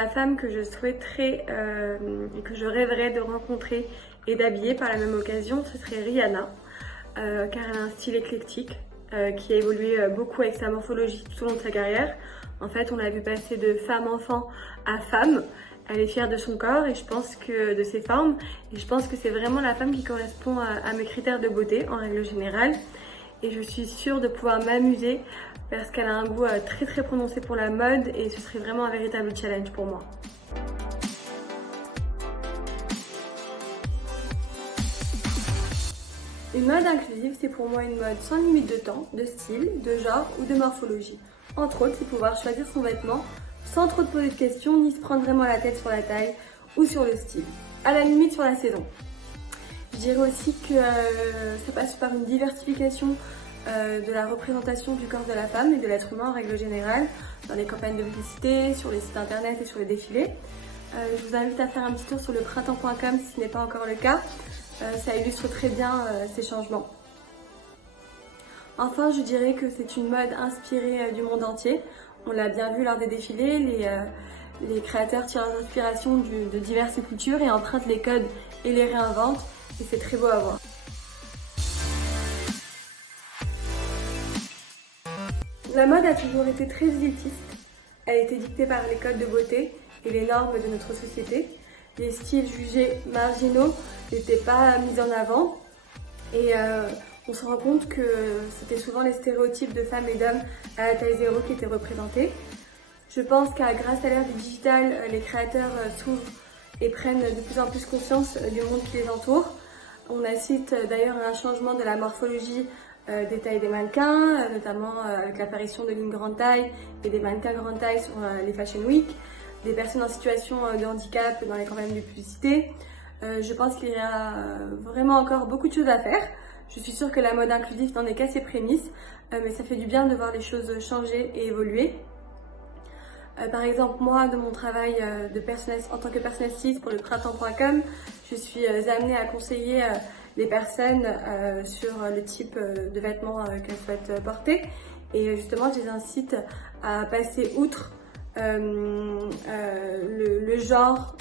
la femme que je souhaiterais et que je rêverais de rencontrer et d'habiller par la même occasion, ce serait Rihanna, car elle a un style éclectique qui a évolué beaucoup avec sa morphologie tout au long de sa carrière. En fait, on l'a vu passer de femme-enfant à femme. Elle est fière de son corps et je pense que de ses formes. Et je pense que c'est vraiment la femme qui correspond à mes critères de beauté en règle générale. Et je suis sûre de pouvoir m'amuser parce qu'elle a un goût très très prononcé pour la mode et ce serait vraiment un véritable challenge pour moi. Une mode inclusive, c'est pour moi une mode sans limite de temps, de style, de genre ou de morphologie. Entre autres, c'est pouvoir choisir son vêtement sans trop te poser de questions ni se prendre vraiment la tête sur la taille ou sur le style. À la limite sur la saison. Je dirais aussi que ça passe par une diversification de la représentation du corps de la femme et de l'être humain en règle générale, dans les campagnes de publicité, sur les sites internet et sur les défilés. Je vous invite à faire un petit tour sur le printemps.com si ce n'est pas encore le cas. Ça illustre très bien ces changements. Enfin, je dirais que c'est une mode inspirée du monde entier. On l'a bien vu lors des défilés, les créateurs tirent l'inspiration de diverses cultures et empruntent les codes et les réinventent. Et c'est très beau à voir. La mode a toujours été très élitiste. Elle a été dictée par les codes de beauté et les normes de notre société. Les styles jugés marginaux n'étaient pas mis en avant. Et on se rend compte que c'était souvent les stéréotypes de femmes et d'hommes à la taille zéro qui étaient représentés. Je pense qu'à grâce à l'ère du digital, les créateurs s'ouvrent et prennent de plus en plus conscience du monde qui les entoure. On assiste d'ailleurs à un changement de la morphologie des tailles des mannequins, notamment avec l'apparition de lignes grande taille et des mannequins grande taille sur les Fashion Week, des personnes en situation de handicap dans les campagnes de publicité. Je pense qu'il y a vraiment encore beaucoup de choses à faire. Je suis sûre que la mode inclusive n'en est qu'à ses prémices, mais ça fait du bien de voir les choses changer et évoluer. Par exemple, moi, de mon travail en tant que personal styliste pour le printemps.com, je suis amenée à conseiller les personnes sur le type de vêtements qu'elles souhaitent porter. Et justement, je les incite à passer outre le genre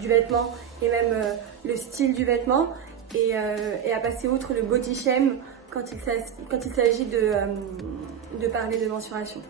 du vêtement et même le style du vêtement et à passer outre le body shame quand il s'agit de parler de mensuration.